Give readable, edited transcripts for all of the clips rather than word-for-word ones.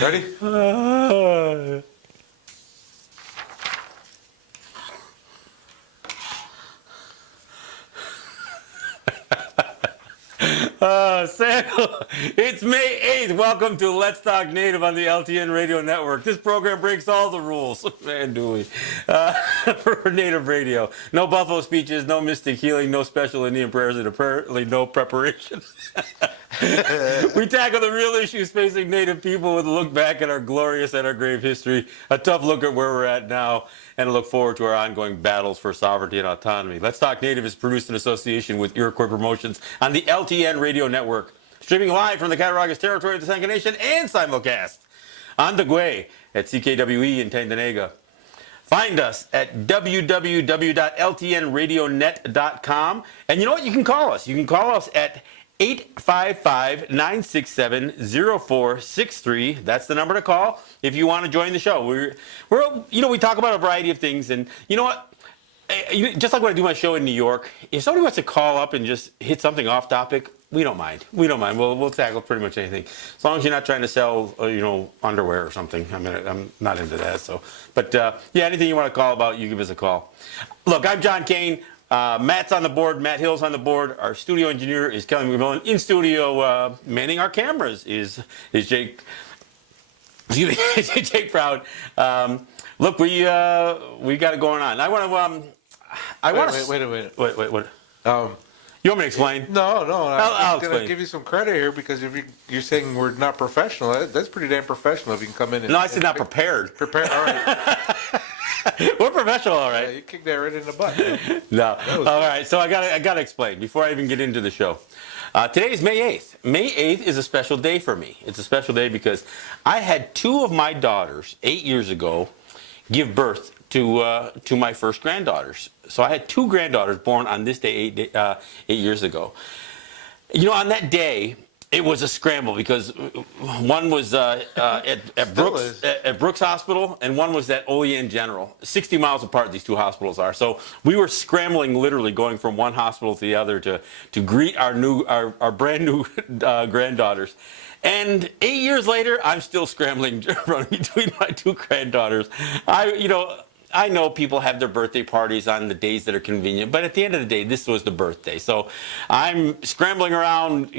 Ready? Samuel, it's May 8th. Welcome to Let's Talk Native on the LTN Radio Network. This program breaks all the rules. Man, do we. For Native Radio. No buffalo speeches, no mystic healing, no special Indian prayers, and apparently no preparation. We tackle the real issues facing Native people with a look back at our glorious and our grave history, a tough look at where we're at now, and a look forward to our ongoing battles for sovereignty and autonomy. Let's Talk Native is produced in association with Iroquois Promotions on the LTN Radio Network, streaming live from the Cattaraugus territory of the Seneca Nation and simulcast on the Gwe at CKWE in Tandanega. Find us at www.ltnradionet.com. And you know what? You can call us. You can call us at 855-967-0463. That's the number to call if you want to join the show. We talk about a variety of things, and you know what? Just like when I do my show in New York, if somebody wants to call up and just hit something off topic, we don't mind. We'll tackle pretty much anything, as long as you're not trying to sell, underwear or something. I mean, I'm not into that. So, but anything you want to call about, you give us a call. Look, I'm John Kane. Matt's on the board. Matt Hill's on the board. Our studio engineer is Kelly McMillan. In studio, manning our cameras is Jake. Excuse me, Jake Proud. Look, we got it going on. I want to. Wait. What? You want me to explain? No. I'll I'm going to give you some credit here because if you're saying we're not professional, that's pretty damn professional if you can come in and... No, I said not prepared. Prepared, all right. We're professional, all right. Yeah, you kicked that right in the butt. Man. No. All right, so I got to explain before I even get into the show. Today is May 8th. May 8th is a special day for me. It's a special day because I had two of my daughters 8 years ago give birth to my first granddaughters. So I had two granddaughters born on this day 8 years ago. On that day, it was a scramble because one was at Brooks Hospital and one was at Olean General. 60 miles apart these two hospitals are. So we were scrambling, literally going from one hospital to the other to greet our brand new granddaughters. And 8 years later, I'm still scrambling running between my two granddaughters. I know people have their birthday parties on the days that are convenient, but at the end of the day, this was the birthday. So I'm scrambling around,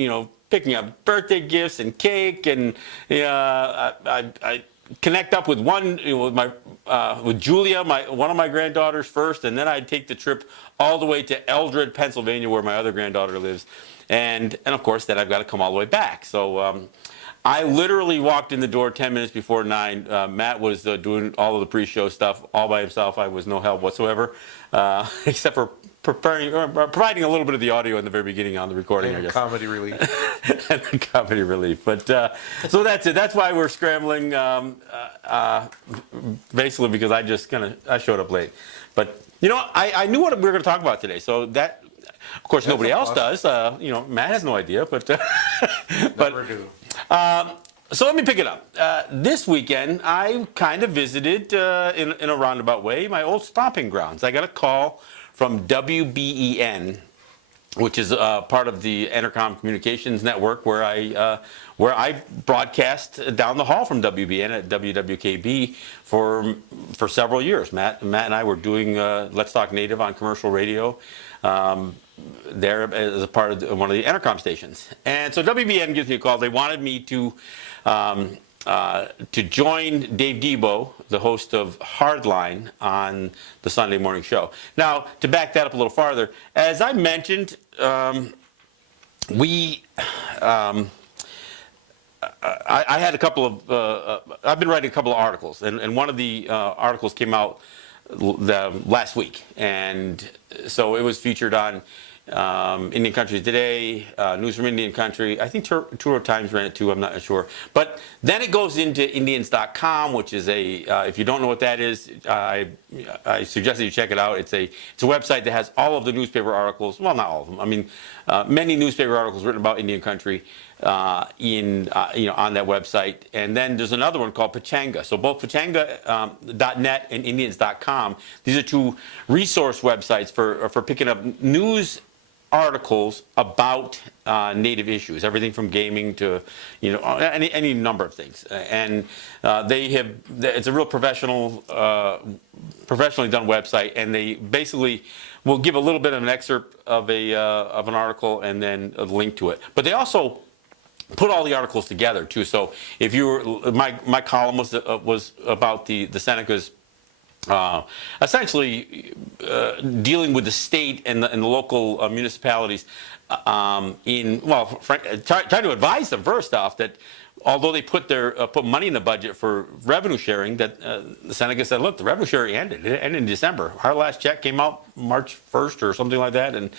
picking up birthday gifts and cake, and I connect up with with Julia, one of my granddaughters first, and then I'd take the trip all the way to Eldred, Pennsylvania, where my other granddaughter lives, and of course then I've got to come all the way back. So I literally walked in the door 10 minutes before 9. Matt was doing all of the pre-show stuff all by himself. I was no help whatsoever, except for providing a little bit of the audio in the very beginning on the recording, I guess. Comedy relief. And the comedy relief. But so that's it. That's why we're scrambling, basically because I showed up late. But I knew what we were going to talk about today. So that, of course, nobody else does. Matt has no idea, but Never do. So let me pick it up. This weekend, I kind of visited, in a roundabout way, my old stomping grounds. I got a call from WBEN, which is part of the Entercom Communications Network, where I broadcast down the hall from WBN at WWKB for several years. Matt and I were doing Let's Talk Native on commercial radio. There as a part of one of the Entercom stations. And so WBN gives me a call. They wanted me to join Dave Debo, the host of Hardline, on the Sunday morning show. Now, to back that up a little farther, as I mentioned, I had a couple of, I've been writing a couple of articles, and one of the articles came out last week. And so it was featured on Indian Country Today, News from Indian Country. I think Touro Times ran it too, I'm not sure. But then it goes into Indians.com, which is if you don't know what that is, I suggest that you check it out. It's a website that has all of the newspaper articles, well, not all of them. I mean, many newspaper articles written about Indian Country on that website. And then there's another one called Pechanga. So both Pechanga.net and Indians.com, these are two resource websites for picking up news articles about Native issues, everything from gaming to, any number of things. And it's a real professionally done website, and they basically will give a little bit of an excerpt of an article and then a link to it. But they also put all the articles together too. So if you were, my column was about the Senecas. Essentially dealing with the state and the local municipalities trying to advise them first off that although they put money in the budget for revenue sharing, that the Seneca said, look, the revenue sharing ended. It ended in December. Our last check came out March 1st or something like that, and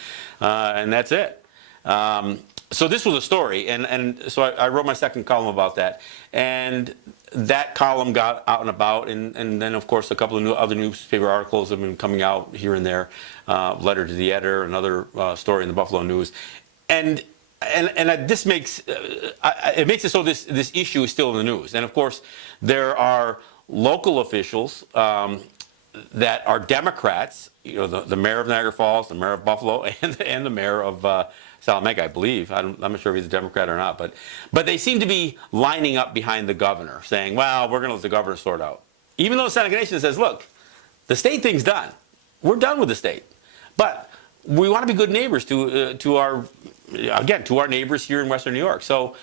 that's it. So this was a story, and so I wrote my second column about that, and that column got out and about, and then of course a couple of other newspaper articles have been coming out here and there, letter to the editor, another story in the Buffalo News, and this makes it makes it so this issue is still in the news, and of course there are local officials that are Democrats, the mayor of Niagara Falls, the mayor of Buffalo, and the mayor of Salamanca, I believe. I'm not sure if he's a Democrat or not, but they seem to be lining up behind the governor, saying, well, we're going to let the governor sort out. Even though the Seneca Nation says, look, the state thing's done. We're done with the state. But we want to be good neighbors to our neighbors here in Western New York. So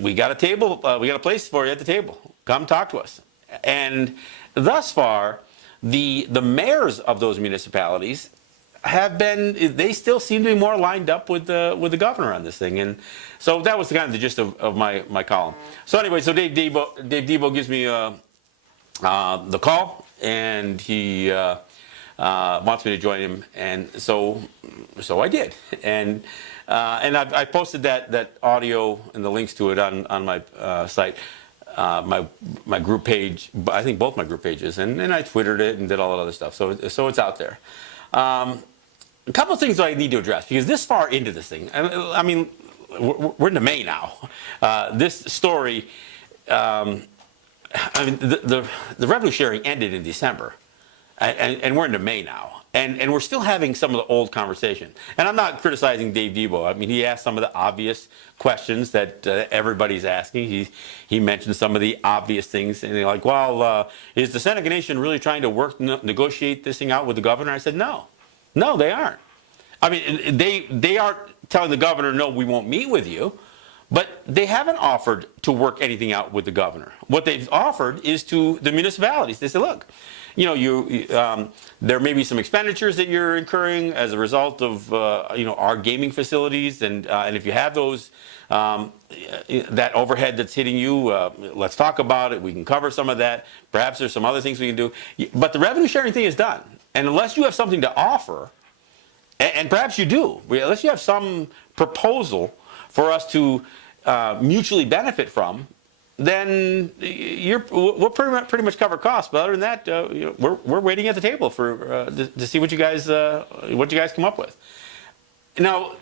we got a table, we got a place for you at the table. Come talk to us. And thus far, the mayors of those municipalities they still seem to be more lined up with the governor on this thing, and so that was kind of the gist of my column. So anyway, so Dave Debo gives me the call, and he wants me to join him, and so I did, and I posted that audio and the links to it on my site. My group page, I think both my group pages, and I Twittered it and did all that other stuff. So it's out there. A couple of things that I need to address, because this far into this thing, I mean, we're into May now. This story, the revenue sharing ended in December, and we're into May now. And we're still having some of the old conversation. And I'm not criticizing Dave Debo. I mean, he asked some of the obvious questions that everybody's asking. He mentioned some of the obvious things. And they're like, well, is the Seneca Nation really trying to negotiate this thing out with the governor? I said, no. No, they aren't. I mean, they aren't telling the governor, no, we won't meet with you. But they haven't offered to work anything out with the governor. What they've offered is to the municipalities. They say, look, there may be some expenditures that you're incurring as a result of our gaming facilities, and if you have those that overhead that's hitting you, let's talk about it. We can cover some of that. Perhaps there's some other things we can do. But the revenue sharing thing is done, and unless you have something to offer, and perhaps you do, unless you have some proposal for us to mutually benefit from, then we'll pretty much cover costs. But other than that, we're waiting at the table to see what you guys come up with. Now,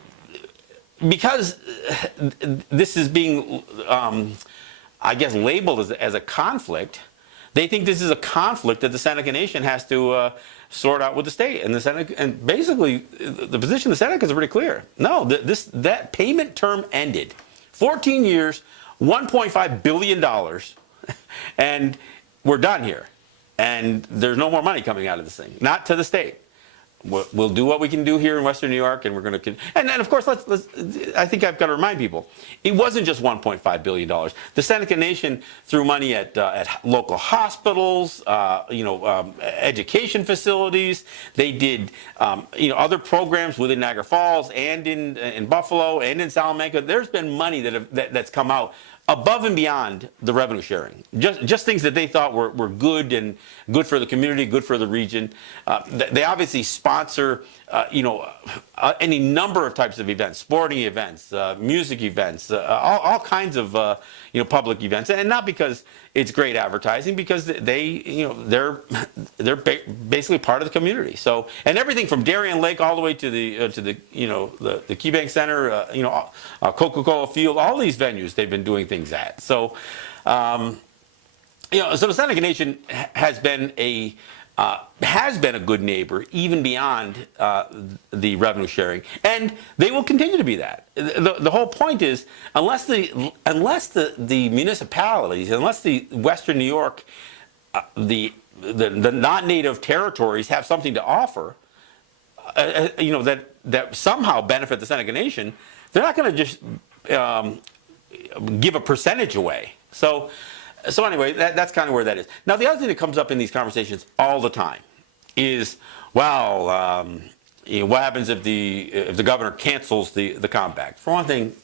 because this is being, I guess, labeled as a conflict, they think this is a conflict that the Seneca Nation has to sort out with the state. And basically, the position of the Seneca is pretty clear. No, that payment term ended. 14 years. $1.5 billion, and we're done here. And there's no more money coming out of this thing, not to the state. We'll do what we can do here in Western New York, and we're going to. And then, of course, I think I've got to remind people, it wasn't just $1.5 billion. The Seneca Nation threw money at local hospitals, education facilities. They did, other programs within Niagara Falls and in Buffalo and in Salamanca. There's been money that's come out above and beyond the revenue sharing, just things that they thought were good and good for the community, good for the region. They obviously sponsor, any number of types of events, sporting events, music events, all kinds of, public events, and not because it's great advertising, because they're basically part of the community. So, and everything from Darien Lake all the way to the KeyBank Center, Coca-Cola Field, all these venues they've been doing things at. So, so the Seneca Nation has been a has been a good neighbor even beyond the revenue sharing, and they will continue to be that. The whole point is, unless the municipalities, unless the Western New York, the non-native territories have something to offer, that somehow benefit the Seneca Nation, they're not going to just give a percentage away. So anyway, that's kind of where that is. Now, the other thing that comes up in these conversations all the time is, well, what happens if the governor cancels the compact? For one thing,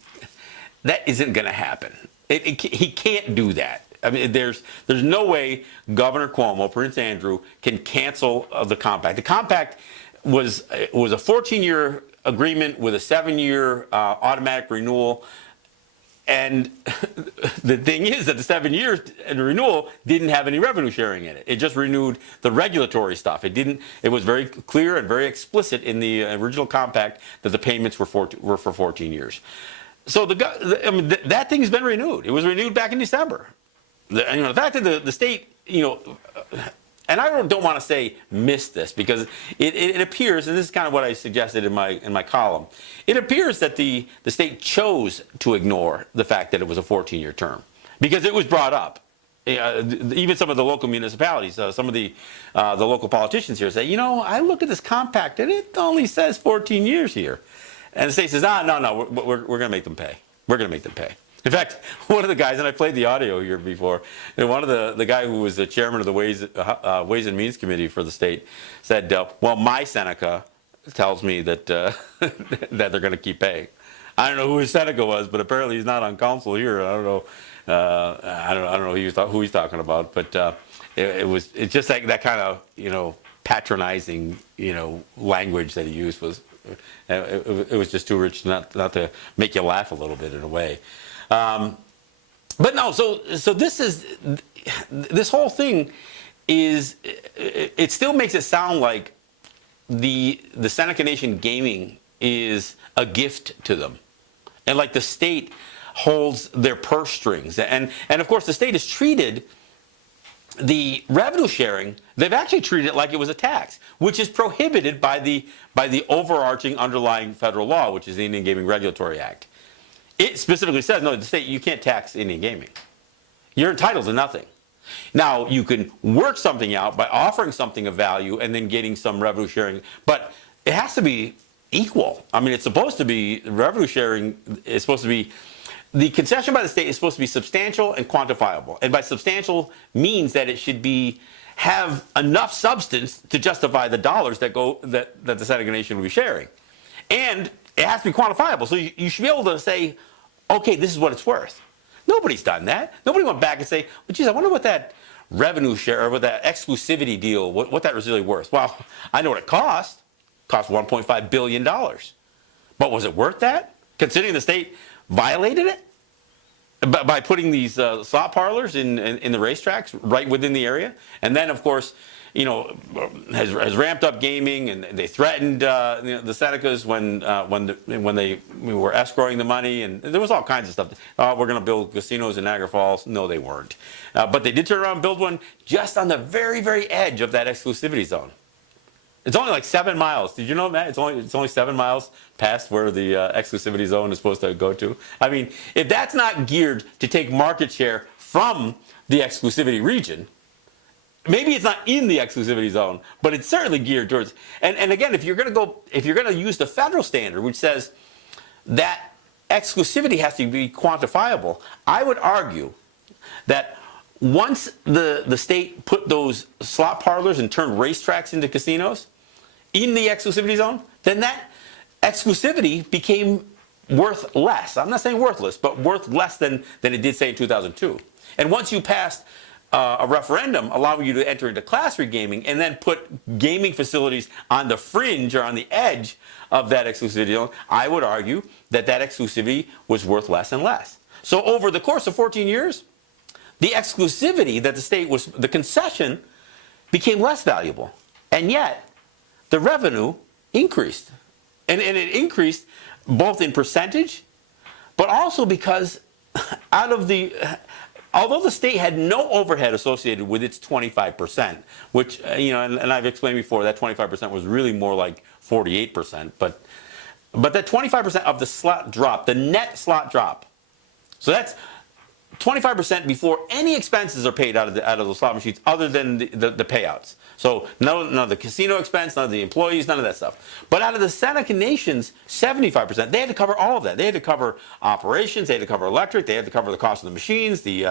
that isn't going to happen. He can't do that. I mean, there's no way Governor Cuomo, Prince Andrew, can cancel the compact. The compact was a 14-year agreement with a 7-year automatic renewal. And the thing is that the 7 years and renewal didn't have any revenue sharing in it. It just renewed the regulatory stuff. It was very clear and very explicit in the original compact that the payments were for 14 years. So that thing's been renewed. It was renewed back in December. The fact that the state, and I don't want to say missed this, because it appears, and this is kind of what I suggested in my column, it appears that the state chose to ignore the fact that it was a 14-year term, because it was brought up. Even some of the local municipalities, some of the local politicians here say, I looked at this compact and it only says 14 years here. And the state says, no, we're going to make them pay. We're going to make them pay. In fact, one of the guys, and I played the audio here before, and one of the guy who was the chairman of the Ways and Means Committee for the state said, well, my Seneca tells me that that they're going to keep paying. I don't know who his Seneca was, but apparently he's not on council here. I don't know. I don't know who he's talking about, but it's just like that kind of patronizing language that he used was it was just too rich not to make you laugh a little bit in a way. But no, so this whole thing is, it still makes it sound like the Seneca Nation gaming is a gift to them, and like the state holds their purse strings, and of course the state has treated the revenue sharing, they've actually treated it like it was a tax, which is prohibited by the overarching underlying federal law, which is the Indian Gaming Regulatory Act. It specifically says, no, the state, you can't tax Indian gaming. You're entitled to nothing. Now, you can work something out by offering something of value and then getting some revenue sharing, but it has to be equal. I mean, it's supposed to be, revenue sharing is supposed to be, the concession by the state is supposed to be substantial and quantifiable. And by substantial means that it should have enough substance to justify the dollars that the Seneca Nation will be sharing. And it has to be quantifiable. So you should be able to say, okay, this is what it's worth. Nobody's done that. Nobody went back and say, well, geez, I wonder what that revenue share or what that exclusivity deal, what that was really worth. Well, I know what it cost. It cost $1.5 billion. But was it worth that? Considering the state violated it by putting these slot parlors in the racetracks right within the area. And then, of course, has ramped up gaming, and they threatened the Senecas when they were escrowing the money, and there was all kinds of stuff. Oh, we're going to build casinos in Niagara Falls. No, they weren't. But they did turn around and build one just on the very, very edge of that exclusivity zone. It's only like 7 miles. Did you know that? It's only 7 miles past where the exclusivity zone is supposed to go to. I mean, if that's not geared to take market share from the exclusivity region, maybe it's not in the exclusivity zone, but it's certainly geared towards. And again, if you're going to use the federal standard, which says that exclusivity has to be quantifiable, I would argue that once the state put those slot parlors and turned racetracks into casinos in the exclusivity zone, then that exclusivity became worth less. I'm not saying worthless, but worth less than it did, say, in 2002. And once you passed a referendum allowing you to enter into class 3 gaming and then put gaming facilities on the fringe or on the edge of that exclusivity zone, I would argue that exclusivity was worth less and less. So over the course of 14 years, the exclusivity that the state was, the concession, became less valuable. And yet, the revenue increased. And it increased both in percentage, but also because out of the although the state had no overhead associated with its 25%, which, and I've explained before, that 25% was really more like 48%, but that 25% of the slot drop, the net slot drop, so that's 25% before any expenses are paid out of the slot machines other than the payouts. So none of the casino expense, none of the employees, none of that stuff. But out of the Seneca Nation's 75%, they had to cover all of that. They had to cover operations, they had to cover electric, they had to cover the cost of the machines, the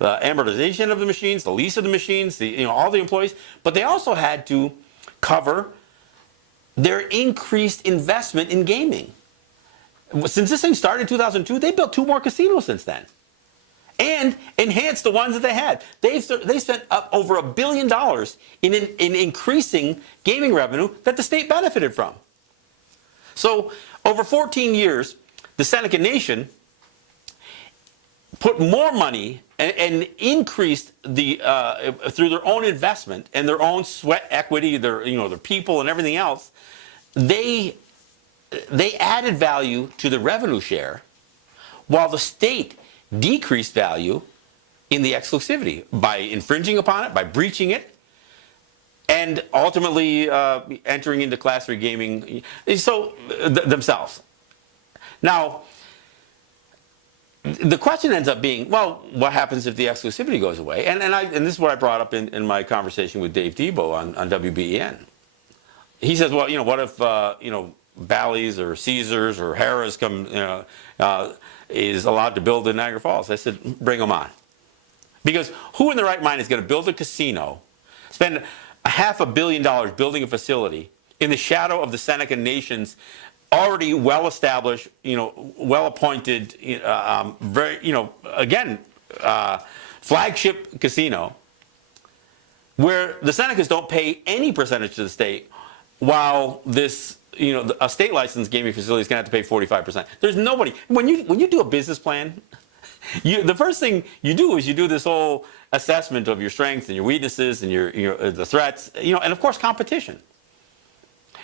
amortization of the machines, the lease of the machines, all the employees. But they also had to cover their increased investment in gaming. Since this thing started in 2002, they built 2 more casinos since then. And enhanced the ones that they had. They spent up over $1 billion in increasing gaming revenue that the state benefited from. So over 14 years, the Seneca Nation put more money and increased through their own investment and their own sweat equity, their people and everything else. They added value to the revenue share, while the state decreased value in the exclusivity by infringing upon it, by breaching it, and ultimately entering into Class 3 gaming themselves. Now, the question ends up being, well, what happens if the exclusivity goes away? And this is what I brought up in my conversation with Dave Debo on WBEN. He says, well, what if Bally's or Caesars or Harrah's is allowed to build in Niagara Falls? I said, bring them on. Because who in their right mind is going to build a casino, spend $500 million building a facility in the shadow of the Seneca Nation's already well-established, well-appointed, flagship casino, where the Senecas don't pay any percentage to the state, while this, a state licensed gaming facility is going to have to pay 45%. There's nobody. When you do a business plan, the first thing you do is you do this whole assessment of your strengths and your weaknesses and the threats, and of course competition.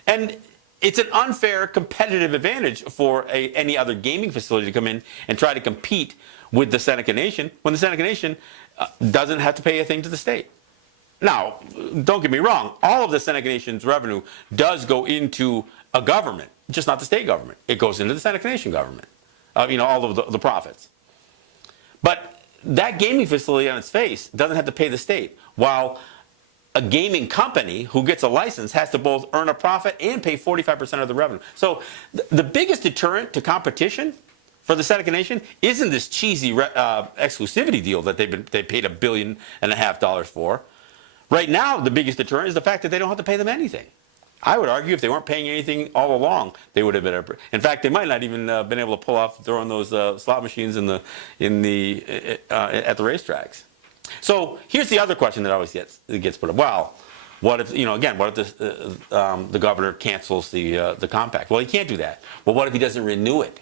And it's an unfair competitive advantage for any other gaming facility to come in and try to compete with the Seneca Nation when the Seneca Nation doesn't have to pay a thing to the state. Now, don't get me wrong, all of the Seneca Nation's revenue does go into a government, just not the state government. It goes into the Seneca Nation government, all of the profits. But that gaming facility on its face doesn't have to pay the state, while a gaming company who gets a license has to both earn a profit and pay 45% of the revenue. So the biggest deterrent to competition for the Seneca Nation isn't this cheesy exclusivity deal that they paid $1.5 billion for. Right now, the biggest deterrent is the fact that they don't have to pay them anything. I would argue if they weren't paying anything all along, they would have been. In fact, they might not even been able to pull off throwing those slot machines at the racetracks. So here's the other question that always gets put up. Well, what if the governor cancels the compact? Well, he can't do that. Well, what if he doesn't renew it?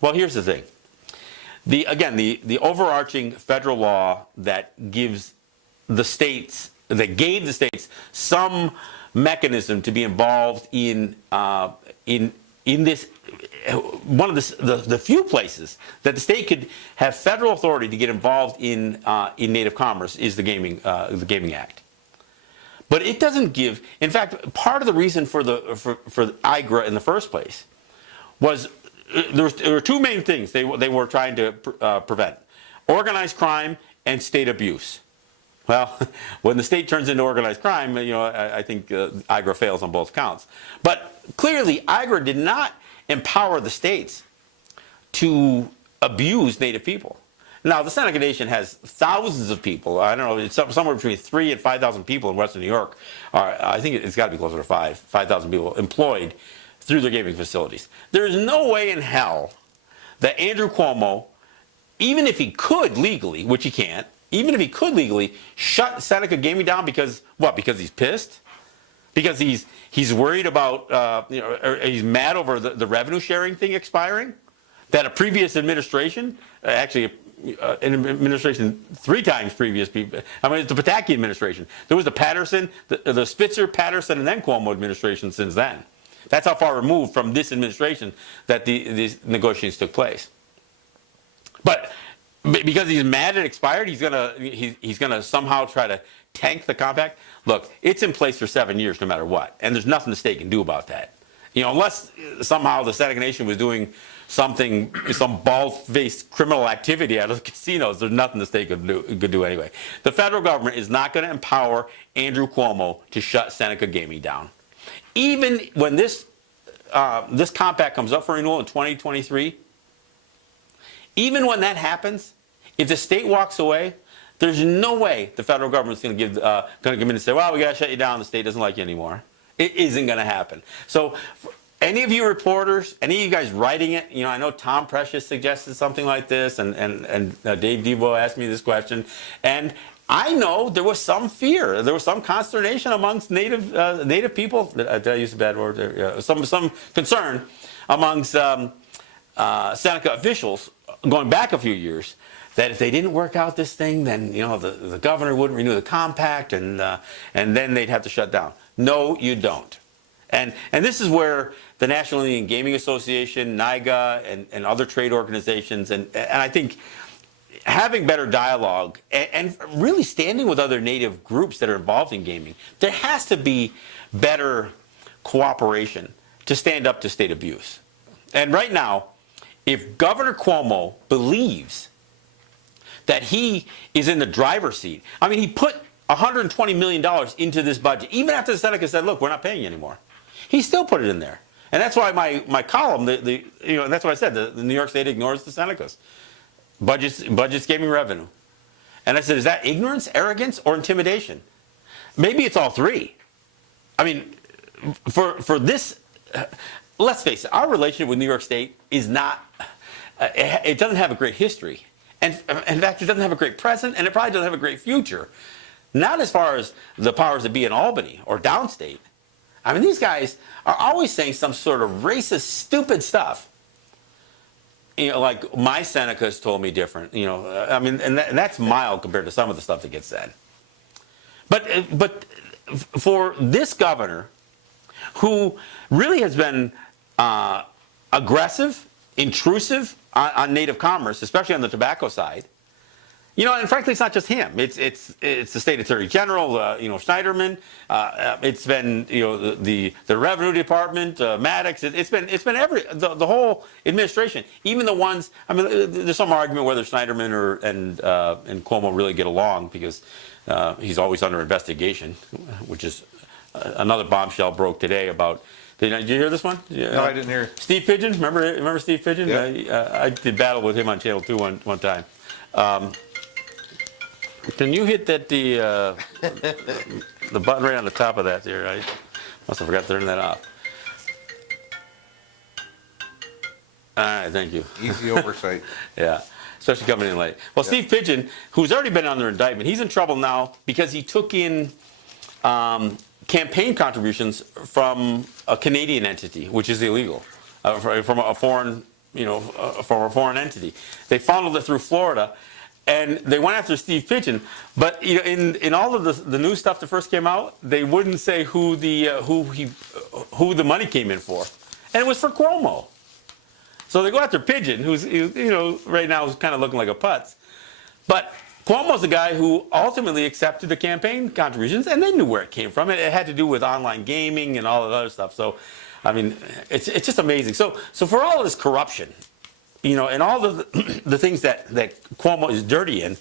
Well, here's the thing. The overarching federal law that gives the states, that gave the states some mechanism to be involved in this, one of the few places that the state could have federal authority to get involved in native commerce is the Gaming Act. But it doesn't give. In fact, part of the reason for IGRA in the first place was there were 2 main things they were trying to prevent: organized crime and state abuse. Well, when the state turns into organized crime, I think IGRA fails on both counts. But clearly, IGRA did not empower the states to abuse Native people. Now, the Seneca Nation has thousands of people. I don't know, it's somewhere between 3,000 and 5,000 people in Western New York. I think it's got to be closer to 5,000 people employed through their gaming facilities. There is no way in hell that Andrew Cuomo, even if he could legally, which he can't, even if he could legally shut Seneca Gaming down because what? Because he's pissed? Because he's worried about or he's mad over the revenue sharing thing expiring? That a previous administration, actually an administration 3 times previous people, I mean, it's the Pataki administration. There was the Patterson, the Spitzer, Patterson, and then Cuomo administration since then. That's how far removed from this administration that these negotiations took place. But because he's mad it expired, he's gonna somehow try to tank the compact. Look, it's in place for 7 years, no matter what, and there's nothing the state can do about that. Unless somehow the Seneca Nation was doing something, some bald-faced criminal activity out of the casinos, there's nothing the state could do anyway. The federal government is not going to empower Andrew Cuomo to shut Seneca Gaming down. Even when this compact comes up for renewal in 2023, even when that happens, if the state walks away, there's no way the federal government's going to come in and say, well, we got to shut you down. The state doesn't like you anymore. It isn't going to happen. So any of you reporters, any of you guys writing it, I know Tom Precious suggested something like this, and Dave Debo asked me this question. And I know there was some fear. There was some consternation amongst Native people. Did I use a bad word there? Some concern amongst Seneca officials going back a few years, that if they didn't work out this thing, then the governor wouldn't renew the compact, and then they'd have to shut down. No, you don't. And this is where the National Indian Gaming Association, NIGA, and other trade organizations, and I think having better dialogue and really standing with other Native groups that are involved in gaming, there has to be better cooperation to stand up to state abuse. And right now, if Governor Cuomo believes that he is in the driver's seat, I mean, he put $120 million into this budget, even after the Seneca said, look, we're not paying you anymore. He still put it in there. And that's why my column, that's what I said, the New York State ignores the Senecas. Budgets gaming revenue. And I said, is that ignorance, arrogance, or intimidation? Maybe it's all three. I mean, for this, let's face it, our relationship with New York State is not, it doesn't have a great history. And in fact, it doesn't have a great present, and it probably doesn't have a great future. Not as far as the powers that be in Albany or downstate. I mean, these guys are always saying some sort of racist, stupid stuff. Like my Senecas told me different. I mean, and that's mild compared to some of the stuff that gets said. But for this governor, who really has been aggressive, intrusive on native commerce, especially on the tobacco side. And frankly, it's not just him. It's the state attorney general, Schneiderman. It's been the revenue department, Maddox. It's been the whole administration. Even the ones. I mean, there's some argument whether Schneiderman and Cuomo really get along because he's always under investigation, which is another bombshell broke today about. Did you hear this one? No, I didn't hear. Steve Pigeon, remember Steve Pigeon? Yeah. I did battle with him on Channel 2 one time. Can you hit the button right on the top of that there? I must have forgot to turn that off. All right, thank you. Easy oversight. Yeah, especially coming in late. Well, yeah. Steve Pigeon, who's already been under indictment, he's in trouble now because he took in campaign contributions from a Canadian entity, which is illegal, from a foreign, from a foreign entity. They funneled it through Florida. And they went after Steve Pigeon, but in all of the new stuff that first came out, they wouldn't say who the money came in for, and it was for Cuomo. So they go after Pigeon, who's right now is kind of looking like a putz, but Cuomo's the guy who ultimately accepted the campaign contributions, and they knew where it came from. It had to do with online gaming and all that other stuff. So, I mean, it's just amazing. So for all of this corruption. And all the things that Cuomo is dirty in,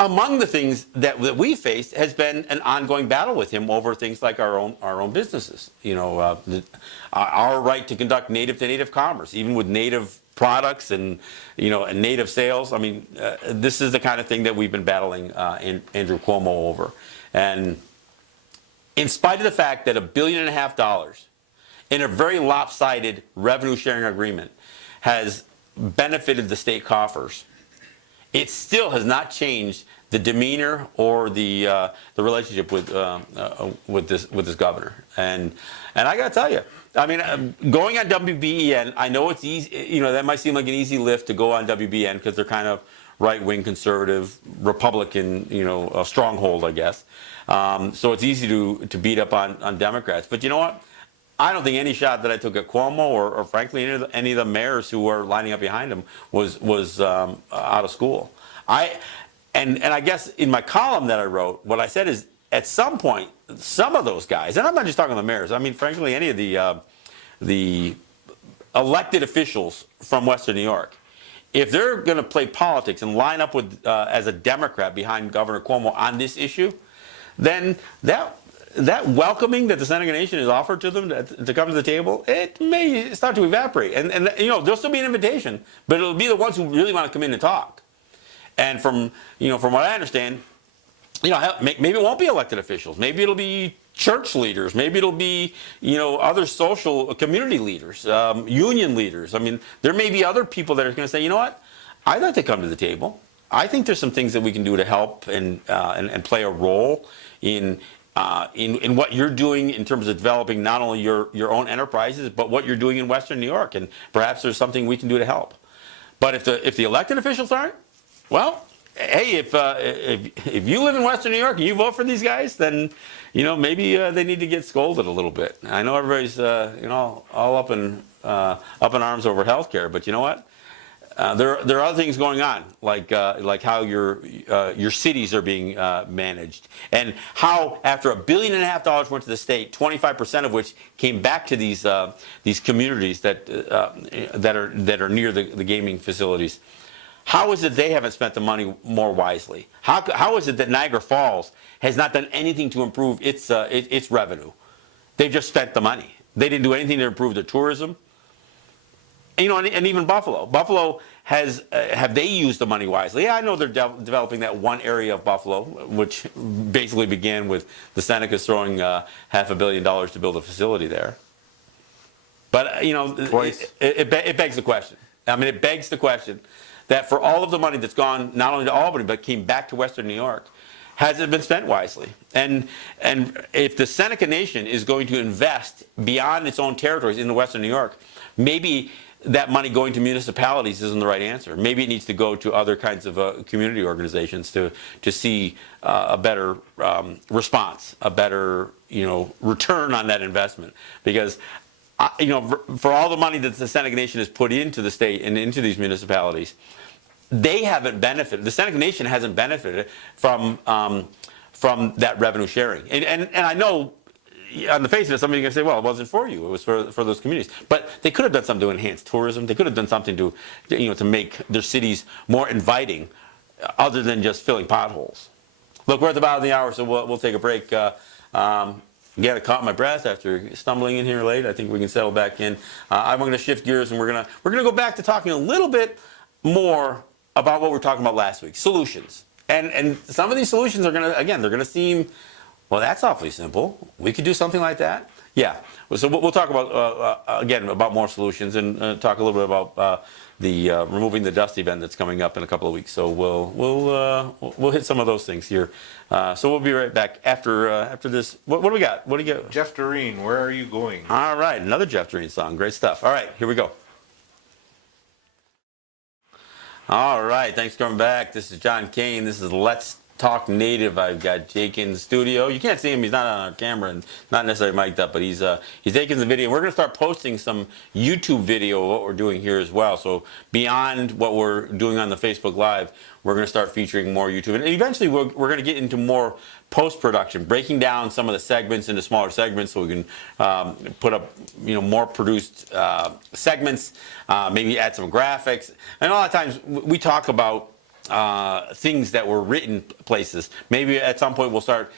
among the things that we faced has been an ongoing battle with him over things like our own businesses. Our right to conduct native-to-native commerce, even with native products and and native sales. I mean, this is the kind of thing that we've been battling Andrew Cuomo over. And in spite of the fact that $1.5 billion in a very lopsided revenue sharing agreement has benefited the state coffers, it still has not changed the demeanor or the relationship with this governor. And I got to tell you, I mean, going on WBEN, I know it's easy. That might seem like an easy lift to go on WBEN because they're kind of right-wing conservative Republican, a stronghold, I guess. So it's easy to beat up on Democrats. But you know what? I don't think any shot that I took at Cuomo or frankly any of the mayors who were lining up behind him was out of school. And I guess in my column that I wrote, what I said is at some point, some of those guys, and I'm not just talking about the mayors. I mean, frankly, any of the elected officials from Western New York, if they're going to play politics and line up with as a Democrat behind Governor Cuomo on this issue, then that welcoming that the Seneca Nation has offered to them to come to the table, it may start to evaporate. And there'll still be an invitation, but it'll be the ones who really want to come in and talk. And from what I understand, maybe it won't be elected officials. Maybe it'll be church leaders. Maybe it'll be, other social community leaders, union leaders. I mean, there may be other people that are going to say, you know what, I'd like to come to the table. I think there's some things that we can do to help and play a role in what you're doing in terms of developing not only your own enterprises, but what you're doing in Western New York. And perhaps there's something we can do to help. But if the elected officials aren't, well, hey, if you live in Western New York and you vote for these guys, then maybe they need to get scolded a little bit. I know everybody's all up in arms over health care, but you know what? There are other things going on, like how your cities are being managed, and how after $1.5 billion went to the state, 25% of which came back to these communities that are near the gaming facilities. How is it they haven't spent the money more wisely? How is it that Niagara Falls has not done anything to improve its revenue? They've just spent the money. They didn't do anything to improve their tourism. And even Buffalo. Buffalo have they used the money wisely? Yeah, I know they're developing that one area of Buffalo, which basically began with the Senecas throwing $500 million to build a facility there. But it begs the question. I mean, it begs the question that for all of the money that's gone not only to Albany but came back to Western New York, has it been spent wisely? And if the Seneca Nation is going to invest beyond its own territories into Western New York, maybe that money going to municipalities isn't the right answer. Maybe it needs to go to other kinds of community organizations to see a better response, a better return on that investment. Because for all the money that the Seneca Nation has put into the state and into these municipalities, they haven't benefited. The Seneca Nation hasn't benefited from that revenue sharing. And I know, on the face of it, somebody's going to say, well, it wasn't for you. It was for those communities. But they could have done something to enhance tourism. They could have done something to make their cities more inviting, other than just filling potholes. Look, we're at the bottom of the hour, so we'll take a break. Again, I caught my breath after stumbling in here late. I think we can settle back in. I'm going to shift gears, and we're going to go back to talking a little bit more about what we were talking about last week, solutions. And some of these solutions are going to seem, well, that's awfully simple. We could do something like that. Yeah. So we'll talk about again about more solutions and talk a little bit about the removing the dust event that's coming up in a couple of weeks. So we'll hit some of those things here. So we'll be right back after this. What do we got? What do you get? Jeff Doreen, where are you going? All right, another Jeff Doreen song. Great stuff. All right, here we go. All right, thanks for coming back. This is John Kane. This is Let's Talk Native. I've got Jake in the studio. You can't see him. He's not on our camera and not necessarily mic'd up, but he's taking the video. We're going to start posting some YouTube video of what we're doing here as well. So beyond what we're doing on the Facebook Live, we're going to start featuring more YouTube. And eventually we're going to get into more post-production, breaking down some of the segments into smaller segments so we can put up more produced segments, maybe add some graphics. And a lot of times we talk about things that were written places. Maybe at some point we'll start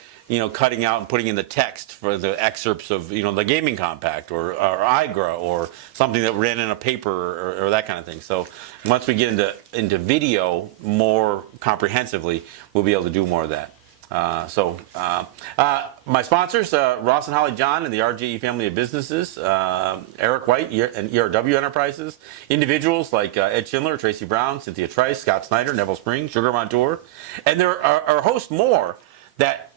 cutting out and putting in the text for the excerpts of the Gaming Compact or IGRA or something that ran in a paper or that kind of thing. So once we get into video more comprehensively, we'll be able to do more of that. My sponsors, Ross and Holly John and the RJE family of businesses, Eric White and ERW Enterprises, individuals like Ed Schindler, Tracy Brown, Cynthia Trice, Scott Snyder, Neville Spring, Sugar Montour, and there are a host more that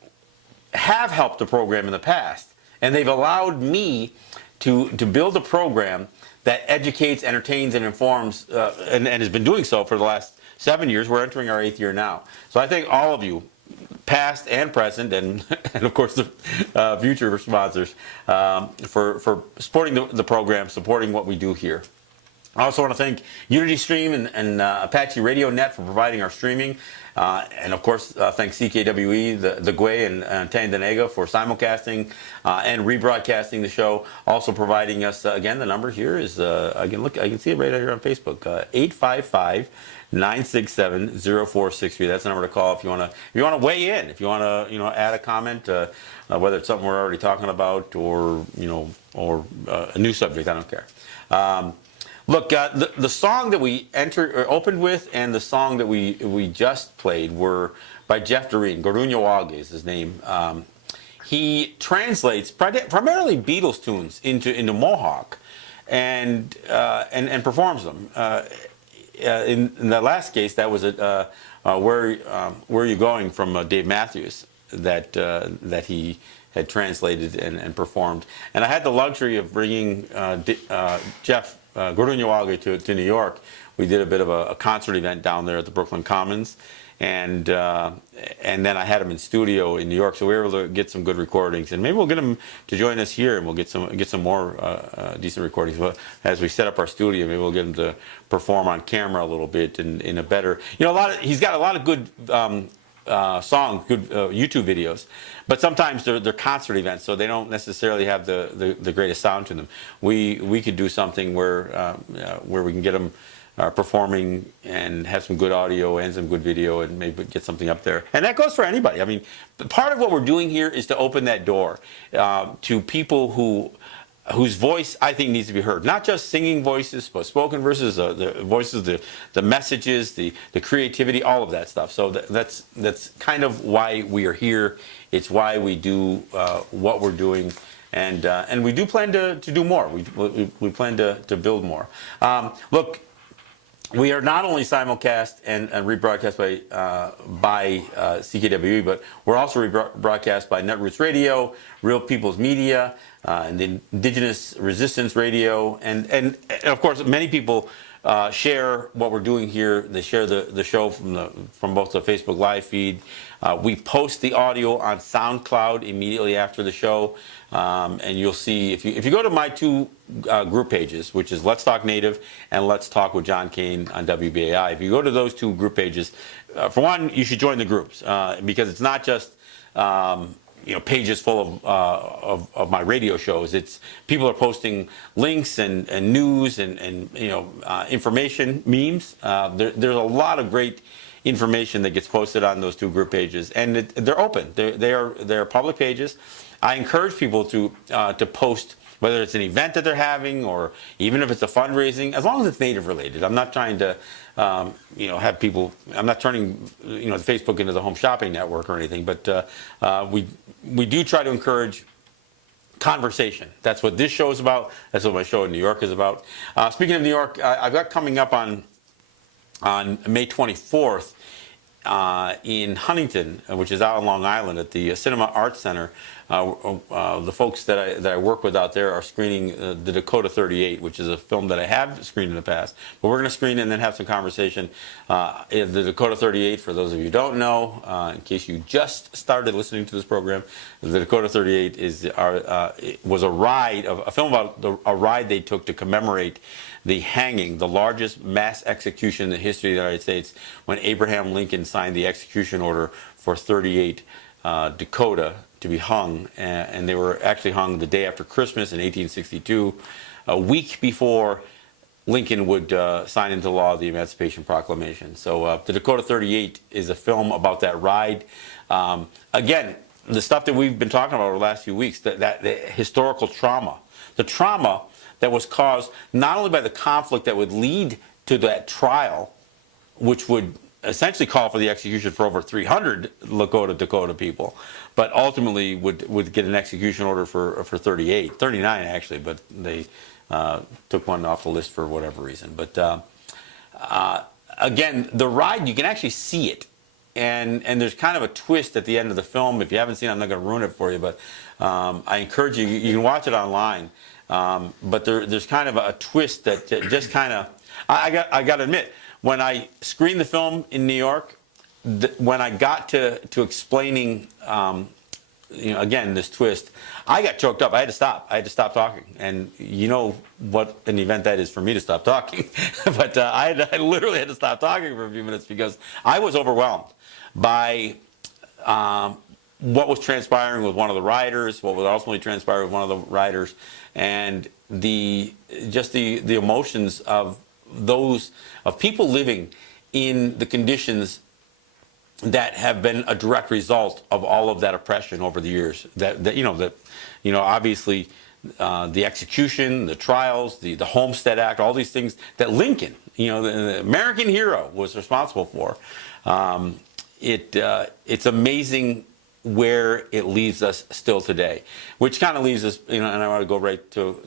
have helped the program in the past, and they've allowed me to build a program that educates, entertains, and informs, and has been doing so for the last 7 years. We're entering our 8th year now. So I thank all of you, past and present, and and of course the future sponsors for supporting the program, supporting what we do here. I also want to thank Unity Stream and Apache Radio Net for providing our streaming. And of course, thanks CKWE, the Gwe, and Tandanega for simulcasting and rebroadcasting the show. Also providing us, again, the number here is, again, look, I can see it right here on Facebook, 855-967-0463. That's the number to call if you want to weigh in, if you want to, add a comment, whether it's something we're already talking about or, or a new subject, I don't care. Look, the song that we opened with and the song that we just played were by Jeff Doreen. Gorunya Wage is his name. He translates primarily Beatles tunes into Mohawk and performs them. In the last case, that was Where Are You Going from Dave Matthews that he had translated and performed. And I had the luxury of bringing Jeff Gorunya Wage to New York. We did a bit of a concert event down there at the Brooklyn Commons, and then I had him in studio in New York, so we were able to get some good recordings. And maybe we'll get him to join us here, and we'll get some more decent recordings. But as we set up our studio, maybe we'll get him to perform on camera a little bit in a better. He's got a lot of good songs, good YouTube videos, but sometimes they're concert events, so they don't necessarily have the greatest sound to them. We could do something where we can get them performing and have some good audio and some good video and maybe get something up there. And that goes for anybody. I mean, part of what we're doing here is to open that door to people whose voice I think needs to be heard. Not just singing voices, but spoken verses, the voices, the messages, the creativity, all of that stuff. So that's kind of why we are here. It's why we do what we're doing, and we do plan to do more. We plan to build more. Look, we are not only simulcast and rebroadcast by CKWE, but we're also rebroadcast by Netroots Radio, Real People's Media, and the Indigenous Resistance Radio, and of course many people share what we're doing here. They share the show from both the Facebook Live feed. We post the audio on SoundCloud immediately after the show, and you'll see if you go to my two group pages, which is Let's Talk Native and Let's Talk with John Kane on WBAI. If you go to those two group pages, for one, you should join the groups because it's not just pages full of my radio shows. It's people are posting links and news and information, memes. There's a lot of great information that gets posted on those two group pages, and they're open. They're public pages. I encourage people to post whether it's an event that they're having or even if it's a fundraising, as long as it's Native related. I'm not trying to have people. I'm not turning Facebook into the home shopping network or anything, but we do try to encourage conversation. That's what this show is about. That's what my show in New York is about. Speaking of New York, I've got coming up on May 24th in Huntington, which is out on Long Island at the Cinema Arts Center. The folks that I work with out there are screening the Dakota 38, which is a film that I have screened in the past. But we're going to screen and then have some conversation. The Dakota 38, for those of you who don't know, in case you just started listening to this program, the Dakota 38 was a film about a ride they took to commemorate the hanging, the largest mass execution in the history of the United States, when Abraham Lincoln signed the execution order for 38 Dakota to be hung, and they were actually hung the day after Christmas in 1862, a week before Lincoln would sign into law the Emancipation Proclamation. So the Dakota 38 is a film about that ride. Again, the stuff that we've been talking about over the last few weeks, that the historical trauma, the trauma that was caused not only by the conflict that would lead to that trial, which would essentially call for the execution for over 300 Lakota Dakota people, but ultimately would get an execution order for 39 actually, but they took one off the list for whatever reason. But again, the ride, you can actually see it, and there's kind of a twist at the end of the film. If you haven't seen it, I'm not going to ruin it for you, but I encourage you. You can watch it online. But there's kind of a twist that just kind of, I got to admit, when I screened the film in New York, when I got to explaining, again, this twist, I got choked up. I had to stop. I had to stop talking. And you know what an event that is for me to stop talking. But I literally had to stop talking for a few minutes because I was overwhelmed by what was transpiring with one of the riders, what was ultimately transpiring with one of the riders, and the emotions of people living in the conditions that have been a direct result of all of that oppression over the years. Obviously, the execution, the trials, the Homestead Act, all these things that Lincoln, the American hero, was responsible for. It's amazing where it leaves us still today, which kind of leaves us, and I want to go right to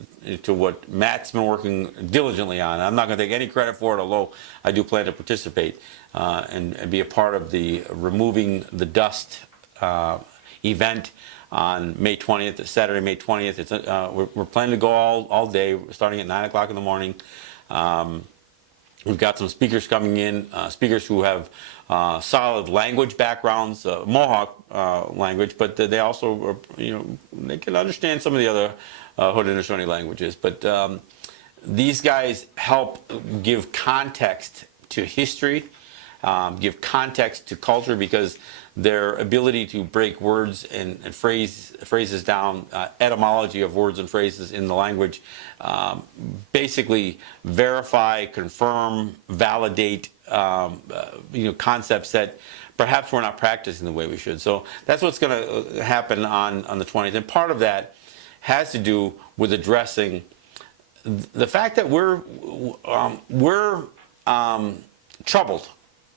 what Matt's been working diligently on. I'm not going to take any credit for it, although I do plan to participate and be a part of the Removing the Dust event on May 20th, Saturday, May 20th. We're planning to go all day, starting at 9 o'clock in the morning. We've got some speakers coming in, speakers who have solid language backgrounds, Mohawk language, but they also, they can understand some of the other Haudenosaunee languages. But these guys help give context to history, give context to culture, because their ability to break words and phrases down, etymology of words and phrases in the language, basically verify, confirm, validate concepts that perhaps we're not practicing the way we should. So that's what's going to happen on the 20th. And part of that has to do with addressing the fact that we're troubled.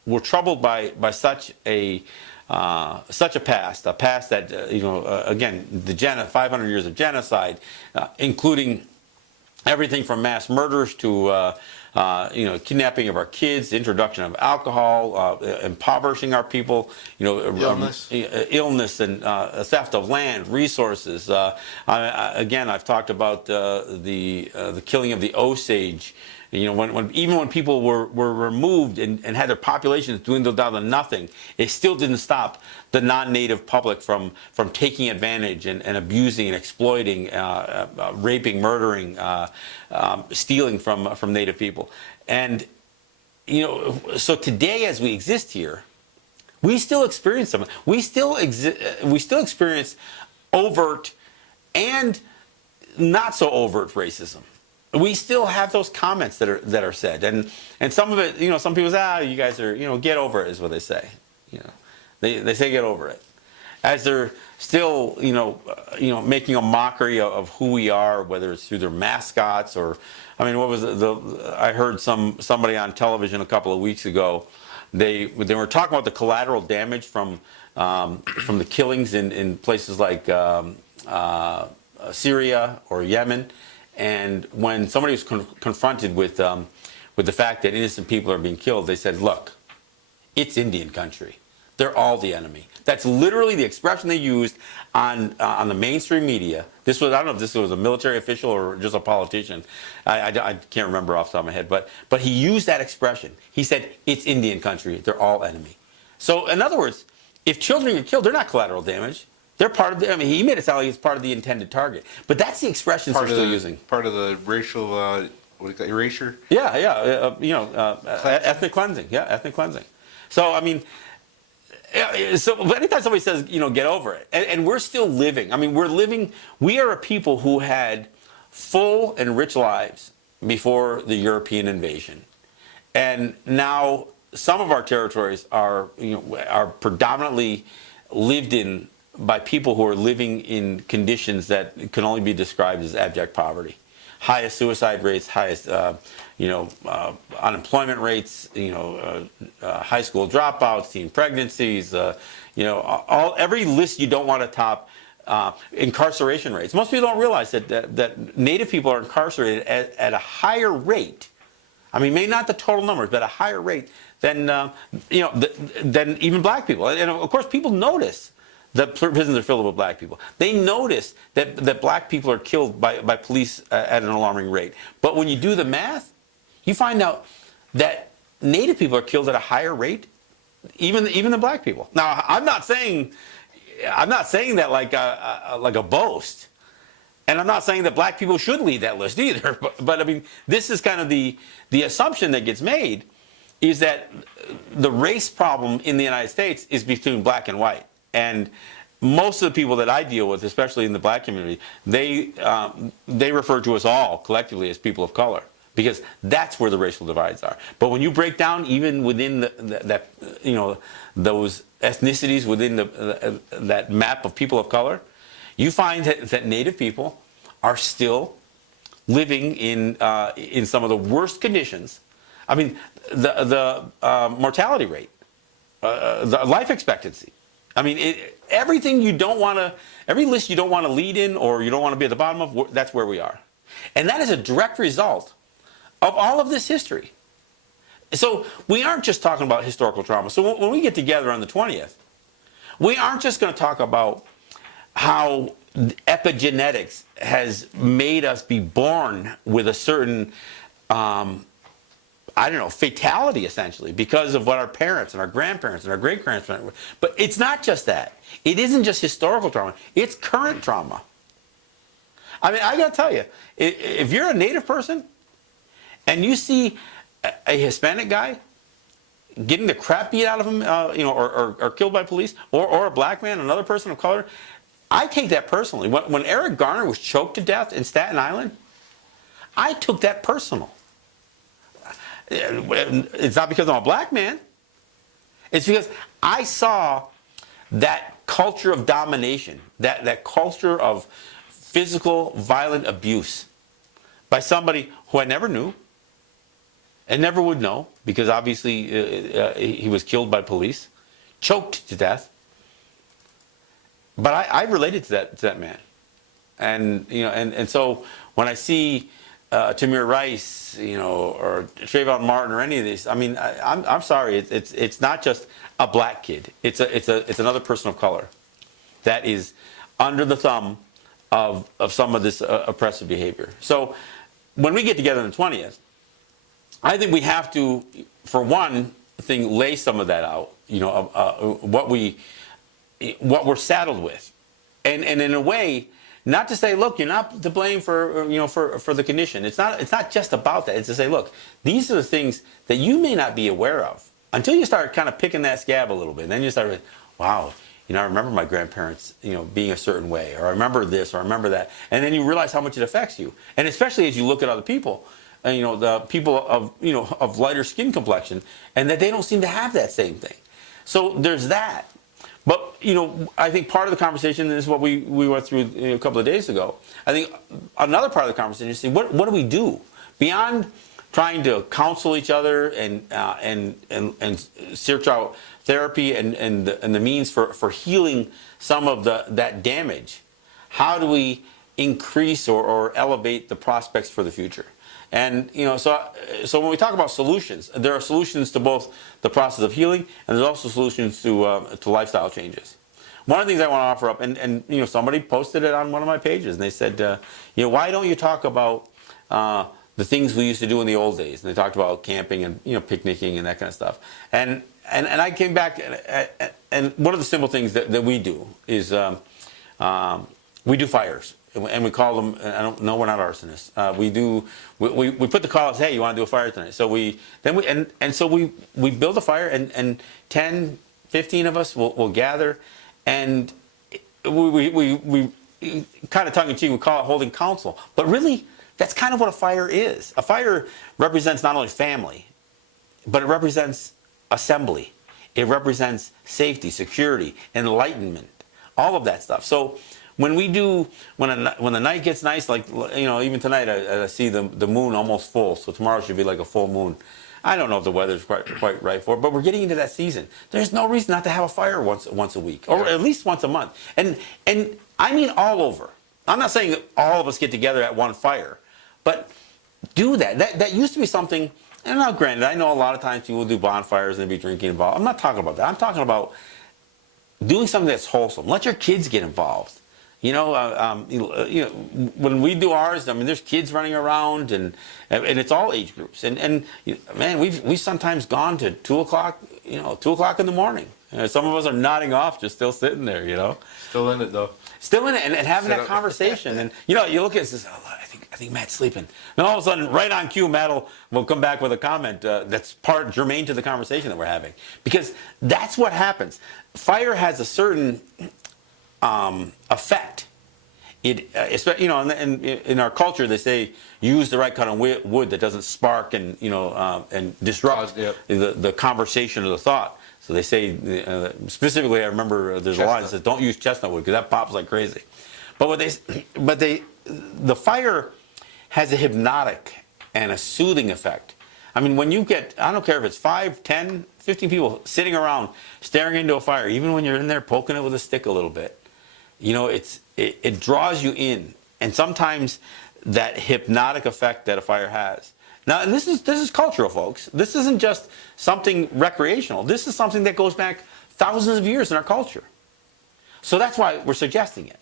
We're troubled by such a past that again, the 500 years of genocide, including everything from mass murders to kidnapping of our kids, the introduction of alcohol, impoverishing our people, illness and theft of land, resources. Again, I've talked about the killing of the Osage. When people were removed and had their populations dwindled down to nothing, it still didn't stop the non-native public from taking advantage and abusing and exploiting, raping, murdering, stealing from native people. And so today, as we exist here, we still experience them. We still experience overt and not so overt racism. We still have those comments that are said, and some of it, some people say, you guys are, get over it, is what they say. They say get over it, as they're still, making a mockery of who we are, whether it's through their mascots or, what was I heard somebody on television a couple of weeks ago. They were talking about the collateral damage from the killings in places like Syria or Yemen. And when somebody was confronted with the fact that innocent people are being killed, they said, look, it's Indian country. They're all the enemy. That's literally the expression they used on the mainstream media. I don't know if this was a military official or just a politician. I can't remember off the top of my head. But he used that expression. He said, it's Indian country. They're all enemy. So in other words, if children get killed, they're not collateral damage. They're part of the, he made it sound like it's part of the intended target. But that's the expressions they're still using. Part of the racial, what do you call it, erasure? Yeah. Ethnic cleansing. Yeah, ethnic cleansing. So, but anytime somebody says, get over it, and we're still living. We are a people who had full and rich lives before the European invasion. And now some of our territories are predominantly lived in by people who are living in conditions that can only be described as abject poverty. Highest suicide rates, highest unemployment rates, high school dropouts, teen pregnancies, every list you don't want to top. Incarceration rates. Most people don't realize that Native people are incarcerated at a higher rate. Maybe not the total numbers, but a higher rate than even black people. And of course, people notice that prisons are filled with black people. They notice that black people are killed by police at an alarming rate. But when you do the math, you find out that Native people are killed at a higher rate even the black people. Now, I'm not saying that like a boast, and I'm not saying that black people should lead that list either. But I mean, this is kind of the assumption that gets made, is that the race problem in the United States is between black and white. And most of the people that I deal with, especially in the black community, they refer to us all collectively as people of color, because that's where the racial divides are. But when you break down even within that those ethnicities within that map of people of color, you find that Native people are still living in some of the worst conditions. I mean, the mortality rate, the life expectancy. I mean, everything you don't want to, every list you don't want to lead in or you don't want to be at the bottom of, that's where we are. And that is a direct result of all of this history. So we aren't just talking about historical trauma. So when we get together on the 20th, we aren't just going to talk about how epigenetics has made us be born with a certain fatality, essentially, because of what our parents and our grandparents and our great-grandparents were. But it's not just that. It isn't just historical trauma. It's current trauma. I mean, I got to tell you, if you're a Native person and you see a Hispanic guy getting the crap beat out of him, or killed by police, or a black man, another person of color, I take that personally. When Eric Garner was choked to death in Staten Island, I took that personal. It's not because I'm a black man. It's because I saw that culture of domination, that culture of physical, violent abuse by somebody who I never knew and never would know, because obviously he was killed by police, choked to death. But I related to that man, and so when I see Tamir Rice, or Trayvon Martin, or any of these, I mean, I'm sorry, it's not just a black kid. It's another person of color that is under the thumb of some of this oppressive behavior. So when we get together on the 20th, I think we have to, for one thing, lay some of that out. What we're saddled with, and in a way, not to say, look, you're not to blame for the condition. It's not just about that. It's to say, look, these are the things that you may not be aware of until you start kind of picking that scab a little bit. And then you start, wow, I remember my grandparents, being a certain way, or I remember this, or I remember that, and then you realize how much it affects you. And especially as you look at other people, the people of lighter skin complexion, and that they don't seem to have that same thing. So there's that. But, I think part of the conversation, and this is what we went through a couple of days ago, I think another part of the conversation is, what do we do? Beyond trying to counsel each other and search out therapy and the means for healing some of that damage, how do we increase or elevate the prospects for the future? And so when we talk about solutions, there are solutions to both the process of healing, and there's also solutions to lifestyle changes. One of the things I want to offer up, and somebody posted it on one of my pages, and they said, why don't you talk about the things we used to do in the old days? And they talked about camping and picnicking and that kind of stuff. And I came back, and one of the simple things that we do is we do fires. And we call them, no, we're not arsonists. We put the call as, hey, you want to do a fire tonight? So we build a fire, and 10, 15 of us will gather, and we kind of tongue in cheek, we call it holding council. But really, that's kind of what a fire is. A fire represents not only family, but it represents assembly. It represents safety, security, enlightenment, all of that stuff. So when the night gets nice, like even tonight, I see the moon almost full. So tomorrow should be like a full moon. I don't know if the weather's quite right for it, but we're getting into that season. There's no reason not to have a fire once a week, or at least once a month. And I mean all over. I'm not saying that all of us get together at one fire, but do that. That used to be something. And now, granted, I know a lot of times people do bonfires and be drinking involved. I'm not talking about that. I'm talking about doing something that's wholesome. Let your kids get involved. When we do ours, I mean, there's kids running around, and it's all age groups. And man, we've sometimes gone to 2 o'clock, 2 o'clock in the morning. Some of us are nodding off, just still sitting there. Still in it though. Still in it, and having Sit that up. conversation. And you look at it and says, oh, I think Matt's sleeping. And all of a sudden, right on cue, Matt will come back with a comment that's part germane to the conversation that we're having, because that's what happens. Fire has a certain effect. In our culture, they say use the right kind of wood that doesn't spark and disrupt the conversation or the thought. So they say specifically. I remember there's a line that says don't use chestnut wood because that pops like crazy. But the fire has a hypnotic and a soothing effect. I mean, when you get, I don't care if it's 5, 10, 15 people sitting around staring into a fire, even when you're in there poking it with a stick a little bit, it draws you in. And sometimes that hypnotic effect that a fire has. Now, and this is cultural, folks. This isn't just something recreational. This is something that goes back thousands of years in our culture. So that's why we're suggesting it.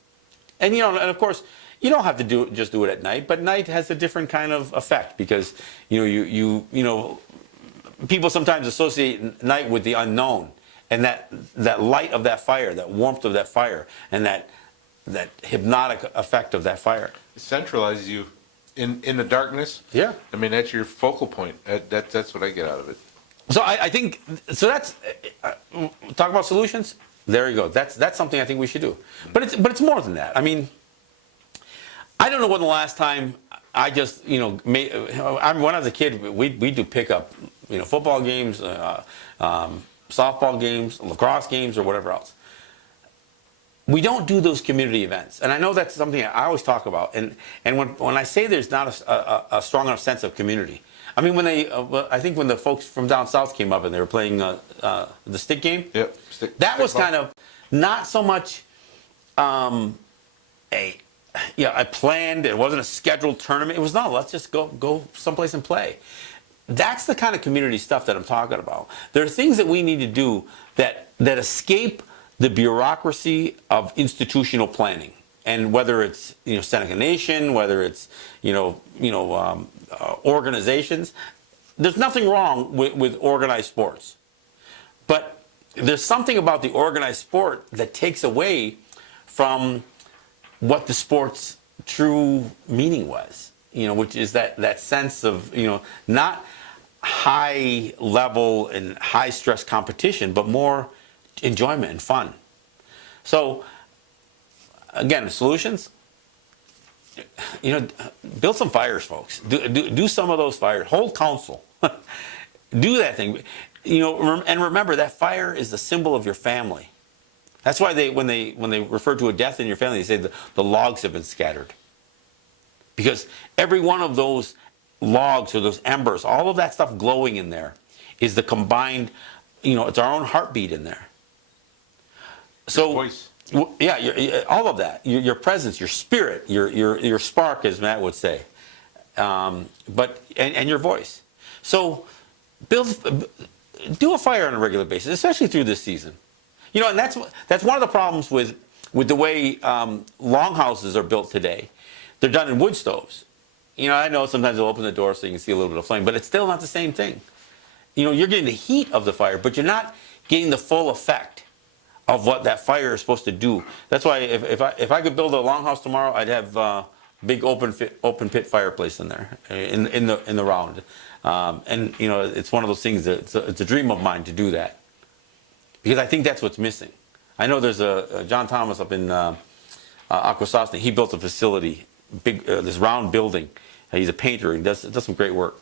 And and of course, you don't have to just do it at night, but night has a different kind of effect because people sometimes associate night with the unknown, and that light of that fire, that warmth of that fire, and that hypnotic effect of that fire. It centralizes you in the darkness. Yeah. I mean, that's your focal point. That's what I get out of it. So I think so. That's talk about solutions. There you go. That's something I think we should do. But it's more than that. I mean, I don't know when the last time I just when I was a kid, we do pickup, football games, softball games, lacrosse games, or whatever else. We don't do those community events, and I know that's something I always talk about. And when I say there's not a strong enough sense of community, I mean I think when the folks from down south came up and they were playing the stick game, yep, that was kind of not so much a planned. It wasn't a scheduled tournament. It was let's just go someplace and play. That's the kind of community stuff that I'm talking about. There are things that we need to do that escape the bureaucracy of institutional planning, and whether it's Seneca Nation, whether it's organizations. There's nothing wrong with organized sports, but there's something about the organized sport that takes away from what the sport's true meaning was. Which is that sense of not high level and high stress competition, but more enjoyment and fun. So again, solutions, build some fires, folks. Do some of those fires. Hold council. Do that thing. And remember that fire is the symbol of your family. That's why when they refer to a death in your family, they say the logs have been scattered. Because every one of those logs or those embers, all of that stuff glowing in there is the combined, it's our own heartbeat in there. So, voice. Yeah, all of that, your presence, your spirit, your spark, as Matt would say, but your voice. So, do a fire on a regular basis, especially through this season. And that's one of the problems with the way longhouses are built today. They're done in wood stoves. I know sometimes they'll open the door so you can see a little bit of flame, but it's still not the same thing. You're getting the heat of the fire, but you're not getting the full effect of what that fire is supposed to do. That's why if I could build a longhouse tomorrow, I'd have a big open pit fireplace in there in the round. And it's one of those things that it's a dream of mine to do that, because I think that's what's missing. I know there's a John Thomas up in Akwesasne. He built a facility, this round building. He's a painter. He does some great work.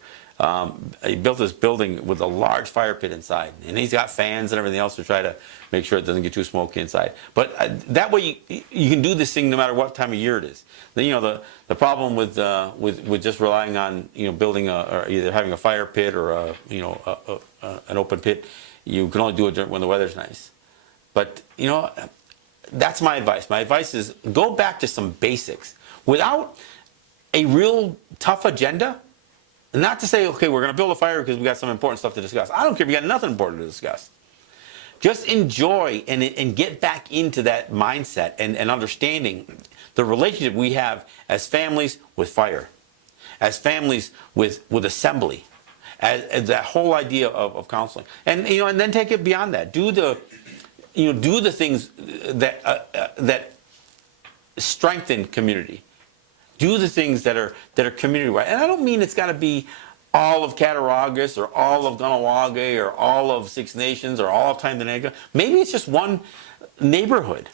He built this building with a large fire pit inside, and he's got fans and everything else to try to make sure it doesn't get too smoky inside. But that way you can do this thing no matter what time of year it is. The problem with just relying on building or either having a fire pit or an open pit, you can only do it when the weather's nice. But that's my advice. My advice is go back to some basics without a real tough agenda. Not to say, okay, we're going to build a fire because we got some important stuff to discuss. I don't care if you got nothing important to discuss. just enjoy and get back into that mindset and understanding the relationship we have as families with fire, as families with assembly, as that whole idea of counseling, and and then take it beyond that. Do the things that strengthen community. Do the things that are community-wide. And I don't mean it's got to be all of Cattaraugus or all of Ganawage or all of Six Nations or all of Tyendinaga. Maybe it's just one neighborhood.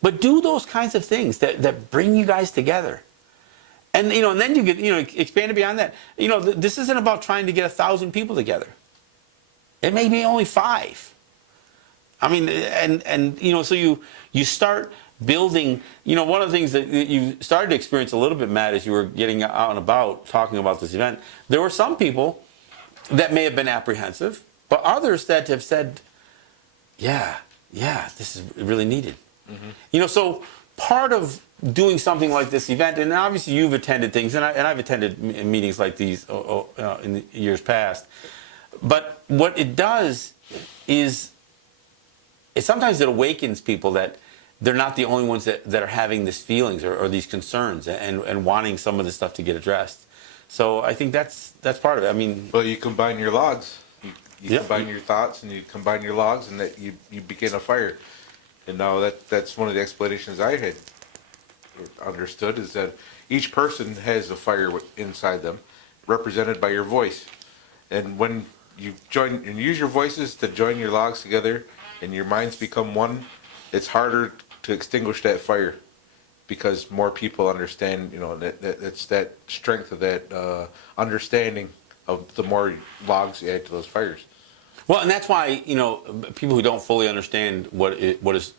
But do those kinds of things that bring you guys together. And and then you get expand it beyond that. This isn't about trying to get 1,000 people together. It may be only 5. I mean, and so you start building. One of the things that you started to experience a little bit, Matt, as you were getting out and about talking about this event, there were some people that may have been apprehensive, but others that have said, yeah, this is really needed. Mm-hmm. So part of doing something like this event, and obviously you've attended things, and I've attended meetings like these in the years past, but what it does is sometimes it awakens people that they're not the only ones that are having these feelings or these concerns and wanting some of this stuff to get addressed. So I think that's part of it. I mean, well, you combine your logs, you combine your thoughts, and you combine your logs, and that you begin a fire. And now that's one of the explanations I had understood, is that each person has a fire inside them, represented by your voice. And when you join and use your voices to join your logs together, and your minds become one, it's harder to extinguish that fire, because more people understand. That's that strength of that understanding of the more logs you add to those fires. Well, and that's why people who don't fully understand what is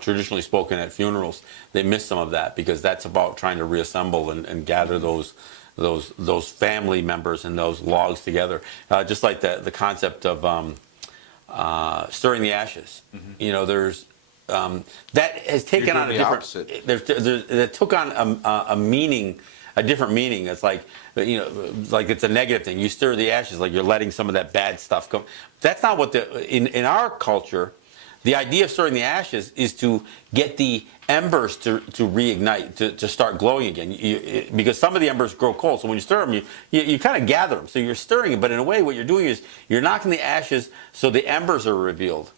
traditionally spoken at funerals, they miss some of that, because that's about trying to reassemble and gather those family members and those logs together. Just like the concept of stirring the ashes. Mm-hmm. There's that has taken on a different. That took on a meaning, a different meaning. It's like like it's a negative thing. You stir the ashes, like you're letting some of that bad stuff come. That's not what in our culture. The idea of stirring the ashes is to get the embers to reignite, to start glowing again. Because some of the embers grow cold, so when you stir them, you kind of gather them. So you're stirring it, but in a way, what you're doing is you're knocking the ashes so the embers are revealed.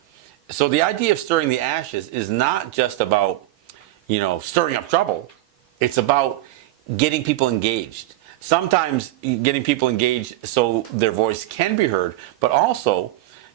So the idea of stirring the ashes is not just about stirring up trouble. It's about getting people engaged. Sometimes getting people engaged so their voice can be heard, but also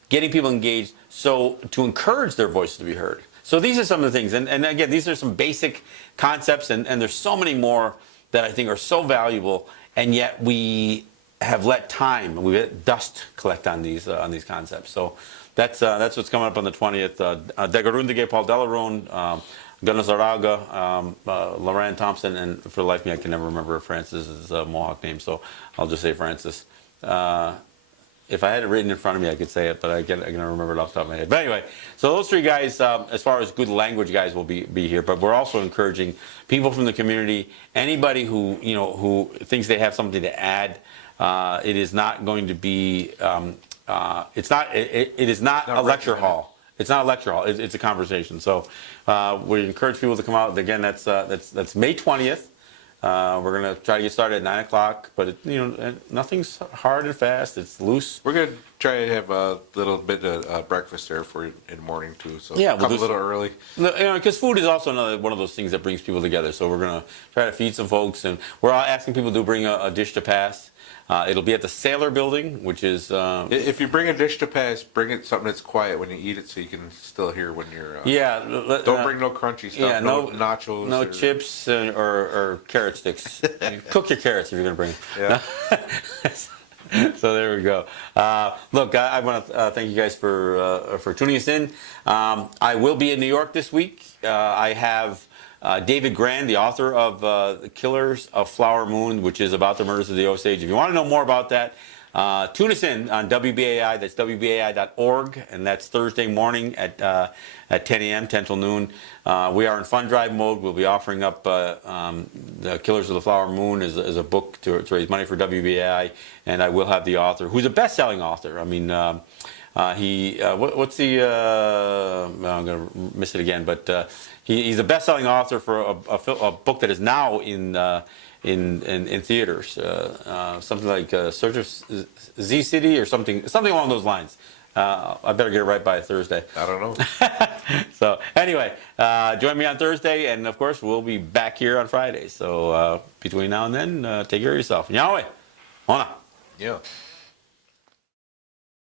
getting people engaged so to encourage their voice to be heard. So these are some of the things. And again, these are some basic concepts, and there's so many more that I think are so valuable, and yet we have let time, we let dust collect on these concepts. So that's what's coming up on the 20th. Degarundige Paul Delaron, Gunnar Zaraga, Loran Thompson, and for the life of me, I can never remember Francis's Mohawk name, so I'll just say Francis. If I had it written in front of me, I could say it, but I can remember it off the top of my head. But anyway, so those 3 guys, as far as good language guys, will be here. But we're also encouraging people from the community, anybody who who thinks they have something to add. It is not going to be. It is not a lecture hall. It's not a lecture hall. It's a conversation. So we encourage people to come out. Again, that's May 20th. We're going to try to get started at 9 o'clock, but nothing's hard and fast. It's loose. We're going to try to have a little bit of breakfast there for you in the morning too. So yeah, come a little early. Because food is also another one of those things that brings people together. So we're going to try to feed some folks, and we're asking people to bring a dish to pass. It'll be at the Sailor Building, which is... if you bring a dish to pass, bring it something that's quiet when you eat it, so you can still hear when you're... don't bring no crunchy stuff, yeah, no nachos. No chips or carrot sticks. Cook your carrots if you're going to bring them. Yeah. So there we go. Look, I want to thank you guys for tuning us in. I will be in New York this week. I have... David Grand, the author of The Killers of Flower Moon, which is about the murders of the Osage. If you want to know more about that, tune us in on WBAI. That's WBAI.org, and that's Thursday morning at 10 a.m., 10 till noon. We are in fund drive mode. We'll be offering up The Killers of the Flower Moon as a book to raise money for WBAI, and I will have the author, who's a best-selling author. I mean, What's the? I'm gonna miss it again, but he's a best-selling author for a book that is now in theaters. Something like Search of Z City or something along those lines. I better get it right by Thursday. I don't know. So anyway, join me on Thursday, and of course we'll be back here on Friday. So between now and then, take care of yourself. Yahweh, Ona. Yeah.